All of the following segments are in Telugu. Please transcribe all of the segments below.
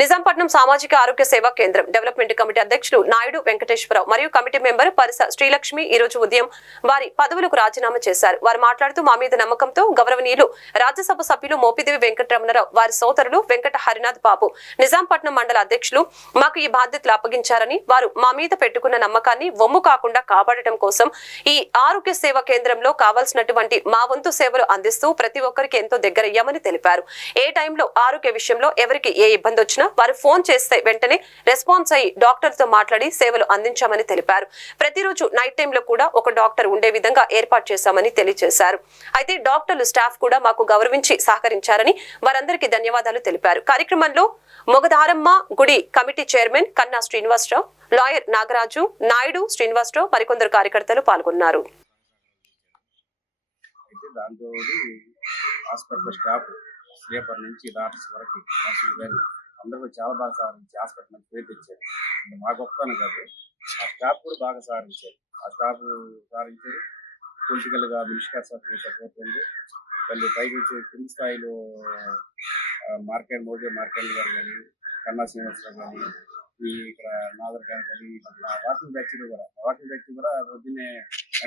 నిజాంపట్నం సామాజిక ఆరోగ్య సేవా కేంద్రం డెవలప్మెంట్ కమిటీ అధ్యక్షులు నాయుడు వెంకటేశ్వరరావు మరియు కమిటీ మెంబర్ పరిస శ్రీలక్ష్మి ఈ రోజు ఉదయం వారి పదవులకు రాజీనామా చేశారు. వారు మాట్లాడుతూ మా మీద నమ్మకంతో గౌరవనీయులు రాజ్యసభ సభ్యులు మోపిదేవి వెంకటరమణరావు వారి సోదరులు వెంకట హరినాథ్ బాబు నిజాంపట్నం మండల అధ్యక్షులు మాకు ఈ బాధ్యతలు అప్పగించారని, వారు మా మీద పెట్టుకున్న నమ్మకాన్ని వమ్ము కాకుండా కాపాడటం కోసం ఈ ఆరోగ్య సేవా కేంద్రంలో కావాల్సినటువంటి మా వంతు సేవలు అందిస్తూ ప్రతి ఒక్కరికి ఎంతో దగ్గరయ్యామని తెలిపారు. ఏ టైంలో ఆరోగ్య విషయంలో ఎవరికి ఏ ఇబ్బంది వచ్చినా వారు ఫోన్ చేస్తే వెంటనే రెస్పాన్స్ అయ్యి డాక్టర్ తో మాట్లాడి సేవలు అందించామని తెలిపారు. ప్రతిరోజు నైట్ టైంలో కూడా ఒక డాక్టర్ ఉండే విధంగా ఏర్పాటు చేశామని తెలియజేశారు. అయితే డాక్టర్లు స్టాఫ్ కూడా మాకు గౌరవించి సహకరించారని వారందరికీ ధన్యవాదాలు తెలిపారు. కార్యక్రమంలో మొగదారమ్మ గుడి కమిటీ చైర్మన్ కన్నా శ్రీనివాసరావు, లాయర్ నాగరాజు, నాయుడు శ్రీనివాసరావు మరికొందరు కార్యకర్తలు పాల్గొన్నారు. రేపటి నుంచి డాక్టర్స్ వరకు నర్సులు కానీ అందరూ చాలా బాగా సహకరించి హాస్పిటల్ నుంచి పేరు తెచ్చారు. మా గొప్పతనం కాదు, ఆ స్టాఫ్ కూడా బాగా సహకరించారు. ఆ స్టాఫ్ సహకరించారు. పొలిటికల్గా మినిస్టర్ సపోర్ట్ ఉంది. మళ్ళీ పైకి వచ్చి కింది స్థాయిలో మోదీ మార్కెట్ గారు కానీ, కన్నా శ్రీనివాసరావు కానీ, ఈ ఇక్కడ నాగర్ గారు కానీ, వాకింగ్ బ్యాచ్ కూడా పొద్దున్నే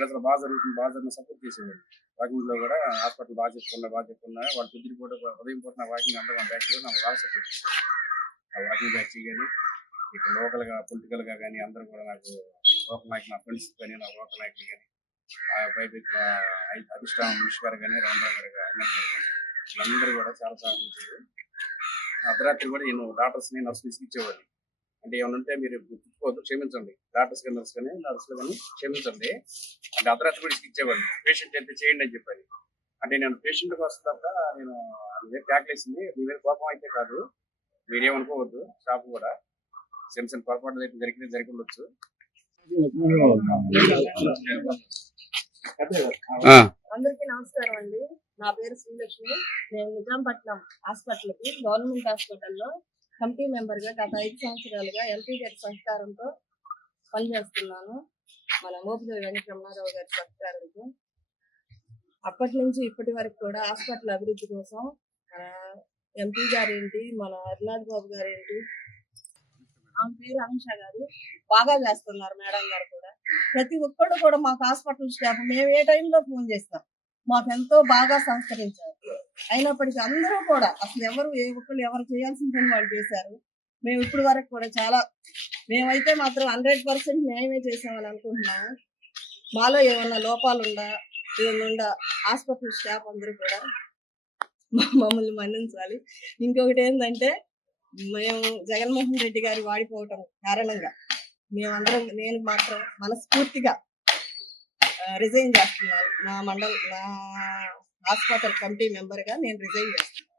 అసలు బాగా జరుగుతుంది సపోర్ట్ చేసేవాళ్ళు. వాకింగ్ లో కూడా హాస్పిటల్ బాగా చెప్పుకున్నా వాళ్ళు పొద్దున పూట ఉదయం పూట వాకింగ్ అందరూ బ్యాచ్ కూడా నాకు బాగా సపోర్ట్ చేస్తారు. ఆ వాకింగ్ బ్యాచ్ కానీ ఇక్కడ లోకల్ గా పొలిటికల్ గా కానీ అందరూ కూడా నాకు లోకల్ నాయకులు, నా ఫ్రెండ్స్ కానీ, నా లోకల్ నాయకులు కానీ, అధిష్టానం మనిషి గారు కానీ, రామరావు గారు కానీ, వీళ్ళందరూ కూడా చాలా సహాయించారు. అర్ధరాత్రి కూడా నేను డాక్టర్స్ ని నర్సులు ఇచ్చేవాడిని. అంటే ఏమైనా ఉంటే మీరు గుర్తుకోవద్దు, క్షమించండి. డాక్టర్స్ కానీ నర్సులు కానీ క్షమించండి. అంటే అర్ధరాత్రి కూడా ఇచ్చేవాడిని. పేషెంట్ ఎంత చేయండి అని చెప్పాలి. అంటే నేను పేషెంట్ కోసం తప్ప నేను ట్యాక్ల్ వేసింది మీ మీద కోపం అయితే కాదు, మీరేమనుకోవద్దు. స్టాఫ్ కూడా చిన్న పొరపాటు అయితే జరిగి ఉండొచ్చు. అందరికీ నమస్కారం అండి. నా పేరు శ్రీలక్ష్మి. నేను నిజాంపట్నం హాస్పిటల్కి గవర్నమెంట్ హాస్పిటల్లో కమిటీ మెంబర్ గా గత 5 సంవత్సరాలుగా ఎంపీ గారి సహకారంతో పనిచేస్తున్నాను. మన మోపిదేవి వెంకటరమణరావు గారి సహకారంతో అప్పటి నుంచి ఇప్పటి వరకు కూడా హాస్పిటల్ అభివృద్ధి కోసం ఎంపీ గారు ఏంటి, మన హరినాథ్ బాబు గారు ఏంటి, ఆమె పేరు అమిషా గారు బాగా చేస్తున్నారు. మేడం గారు కూడా ప్రతి ఒక్కళ్ళు కూడా మాకు హాస్పిటల్ స్టాఫ్ మేము ఏ టైంలో ఫోన్ చేస్తాం మాకు ఎంతో బాగా సహకరించారు. అయినప్పటికీ అందరూ కూడా అసలు ఎవరు చేయాల్సిన పని వాళ్ళు చేశారు. మేము ఇప్పుడు వరకు కూడా మేమైతే మాత్రం 100% న్యాయమే చేసామని అనుకుంటున్నాము. మాలో ఏమన్నా లోపాలు ఏమన్నా హాస్పిటల్ స్టాఫ్ అందరూ కూడా మమ్మల్ని మన్నించాలి. ఇంకొకటి ఏంటంటే, మేము జగన్మోహన్ రెడ్డి గారి వాడిపోవటం కారణంగా నేను మాత్రం మనస్ఫూర్తిగా రిజైన్ చేస్తున్నాను. నా హాస్పిటల్ కమిటీ మెంబర్ గా నేను రిజైన్ చేస్తున్నాను.